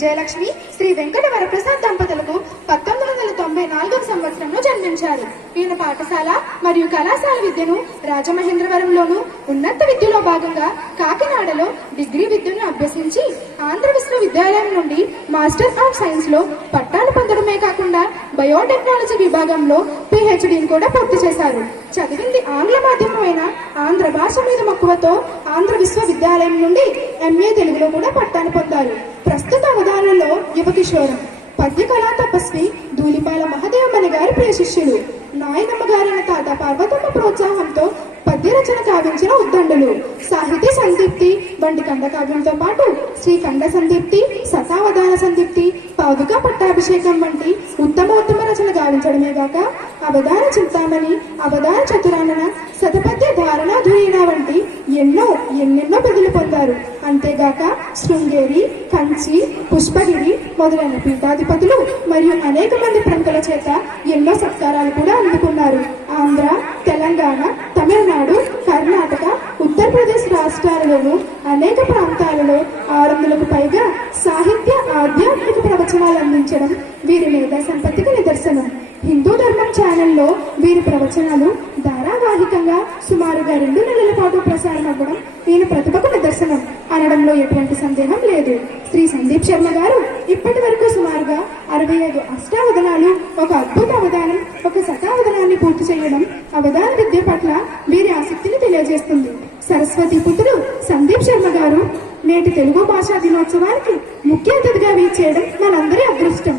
విజయలక్ష్మి శ్రీ వెంకట వరప్రసాద్ దంపతులకు పంతొమ్మిది వందల తొంభై నాలుగవ సంవత్సరంలో జన్మించారు. ఈయన పాఠశాల మరియు కళాశాల విద్యను రాజమహేంద్రవరంలోను ఉన్నత విద్యలో భాగంగా కాకినాడలో డిగ్రీ విద్యను అభ్యసించి ఆంధ్ర విశ్వవిద్యాలయం నుండి మాస్టర్ ఆఫ్ సైన్స్లో పట్టాలు చదవడమే కాకుండా బయోటెక్నాలజీ విభాగంలో పిహెచ్డిని కూడా పూర్తి చేశారు. చదివింది ఆంగ్ల మాధ్యమమైన ఆంధ్ర భాష మీద మక్కువతో ఆంధ్ర విశ్వవిద్యాలయం నుండి ఎంఏ తెలుగులో కూడా పట్టాను పొందారు. ప్రస్తుత ఉదాహరణలో యువ కిషోరం పద్య కళా తపస్వి ధూళిపాల మహదేవమణి గారి ప్రియ శిష్యులు. నాయనమ్మ గారైన తాత పార్వతమ్మ ప్రోత్సాహంతో పద్య రచన కావించిన ఉద్దండులు. సాహితీ సందీప్తి వంటి కండ కావ్యంతో పాటు శ్రీఖండ సందీప్తి సతావధాన సందీప్తి పాదుక పట్టాభిషేకం వంటి ఉత్తమోత్తమ రచన గావించడమే గాక అవధాన చింతామణి అవధాన చతురానన శతపద్య ధారణ ధురీణ వంటి ఎన్నో ఎన్నెన్నో బదులు పొందారు. అంతేగాక శృంగేరి కంచి పుష్పగిరి మొదలైన పీఠాధిపతులు మరియు అనేక మంది ప్రముఖుల చేత ఎన్నో సత్కారాలు కూడా అందుకున్నారు. ఆంధ్ర తెలంగాణ తమిళనాడు కర్ణాటక ఉత్తరప్రదేశ్ రాష్ట్రాలలోను అనేక ప్రాంతాలలో ఆరు వందలకు పైగా సాహిత్య ఆధ్యాత్మిక ప్రవచనాలు అందించడం వీరి మేధా సంపత్తికి నిదర్శనం. హిందూ ధర్మం ఛానల్లో వీరి ప్రవచనాలు ధారావాహికంగా సుమారుగా రెండు నెలల పాటు ప్రసారం అవ్వడం ఈయన ప్రతిభకు నిదర్శనం. అనడంలో ఎటువంటి సందేహం లేదు. శ్రీ సందీప్ శర్మ గారు ఇప్పటి వరకు సుమారుగా అరవై ఐదు అష్టావదనాలు ఒక అద్భుత అవధానం ఒక శతావధానాన్ని పూర్తి చేయడం అవధాన విద్య పట్ల వీరి ఆసక్తిని తెలియజేస్తుంది. సరస్వతి పుత్రుడు సందీప్ శర్మ గారు నేటి తెలుగు భాషా దినోత్సవానికి ముఖ్య అతిథిగా వీచేయడం మనందరి అదృష్టం.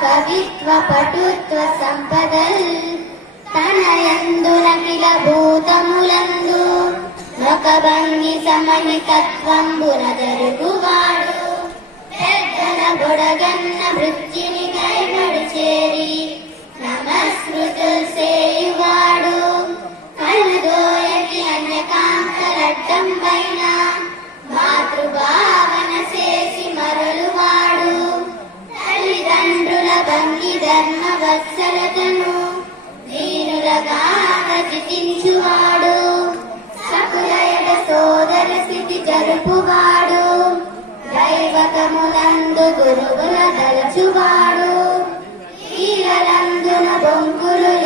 కవిత్వ పటుత్వ సంపదల్ తనయందునకిల భూతములందు ఒక భంగి సమని తత్వంబున జరుగువాడు బొడగన్న వృత్తిని కైబడి చేరి నమస్కృతులు సేయువాడు కళ్ళదోయకి అన్యకాంతలడ్డం పైన తల్లిదండ్రుల భంగి ధర్మ వత్సలతను. దీనులగా సకులయడ సోదర స్థితి జరుపువాడు. దైవకములందు గురువుల దలచువాడు. ఈలందున బొంగులు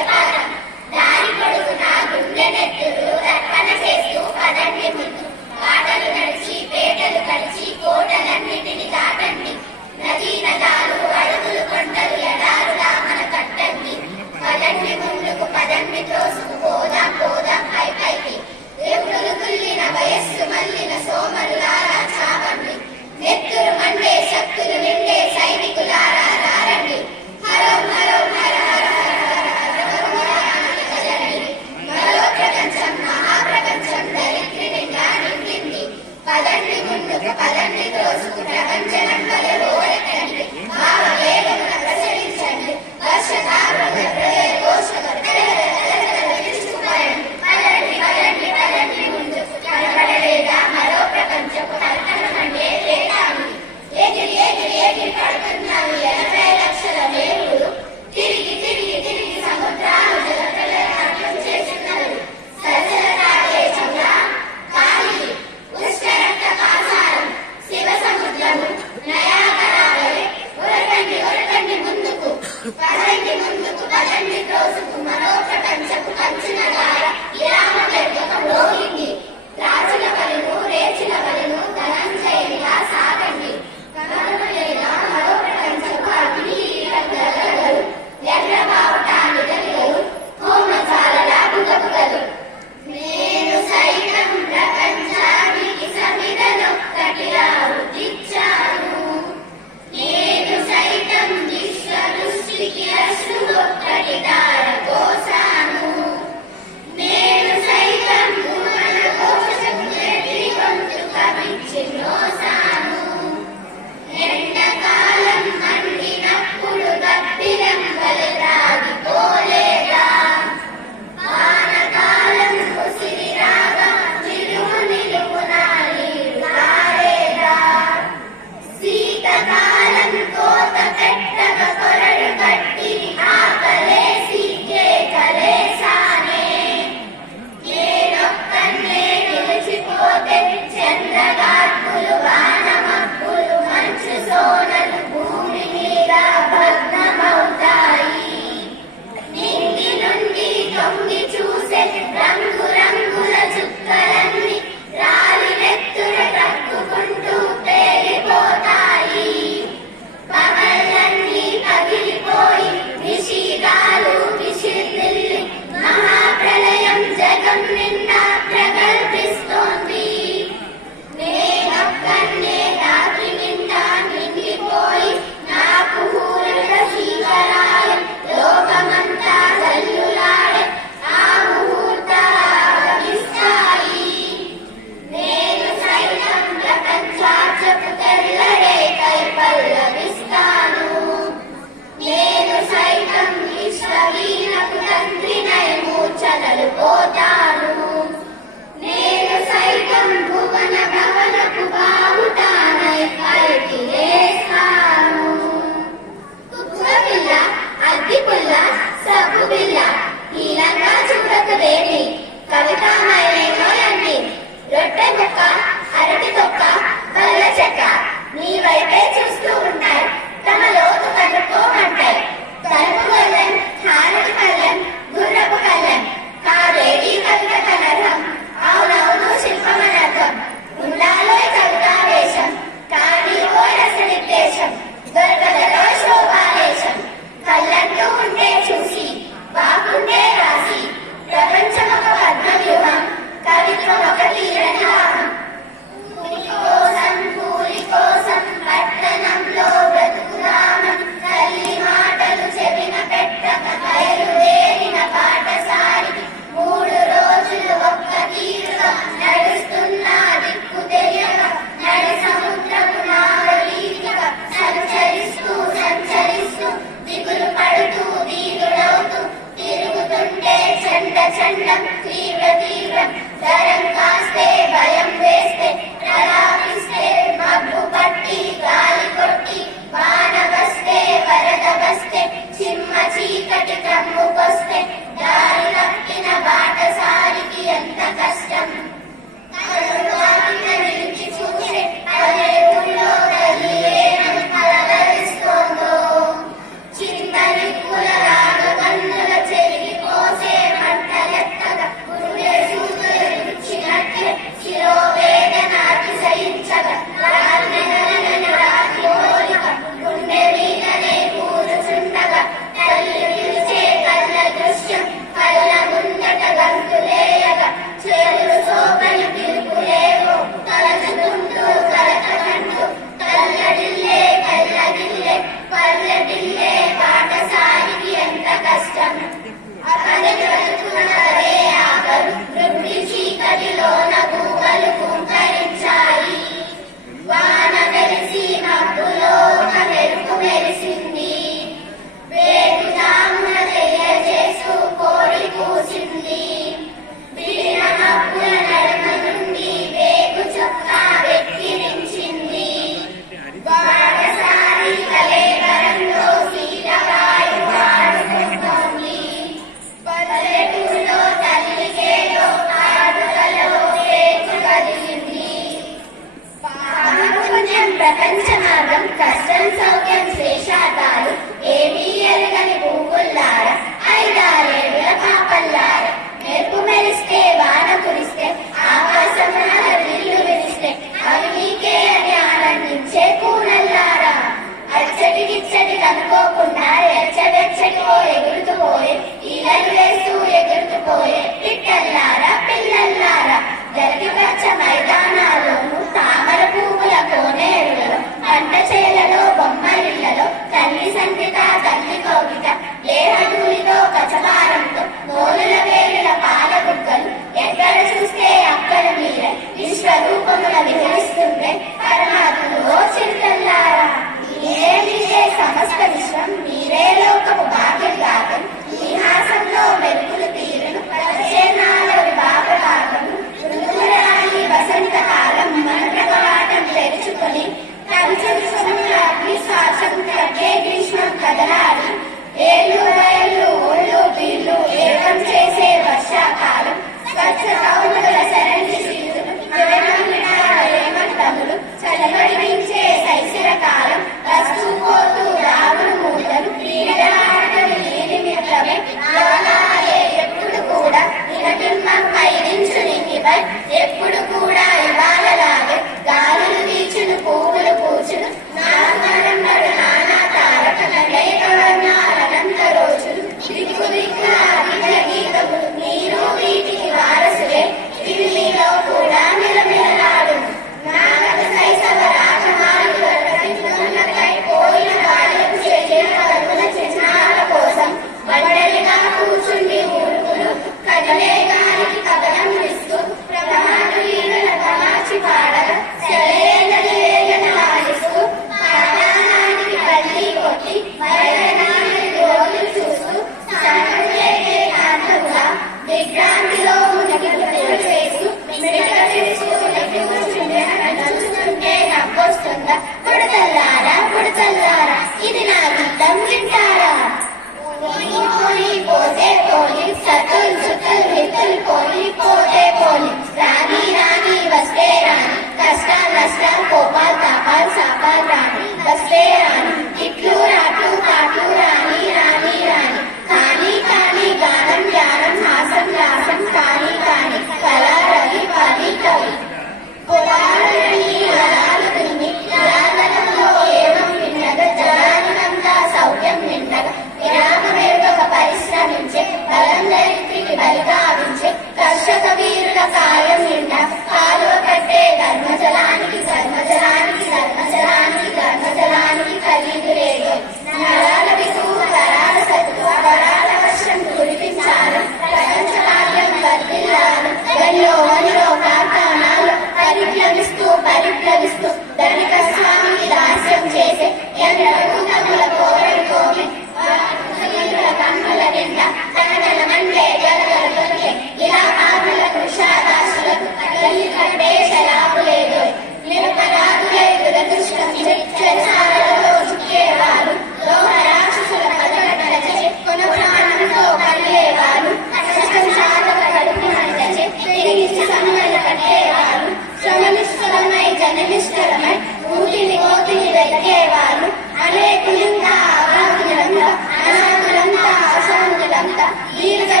Leave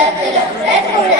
de los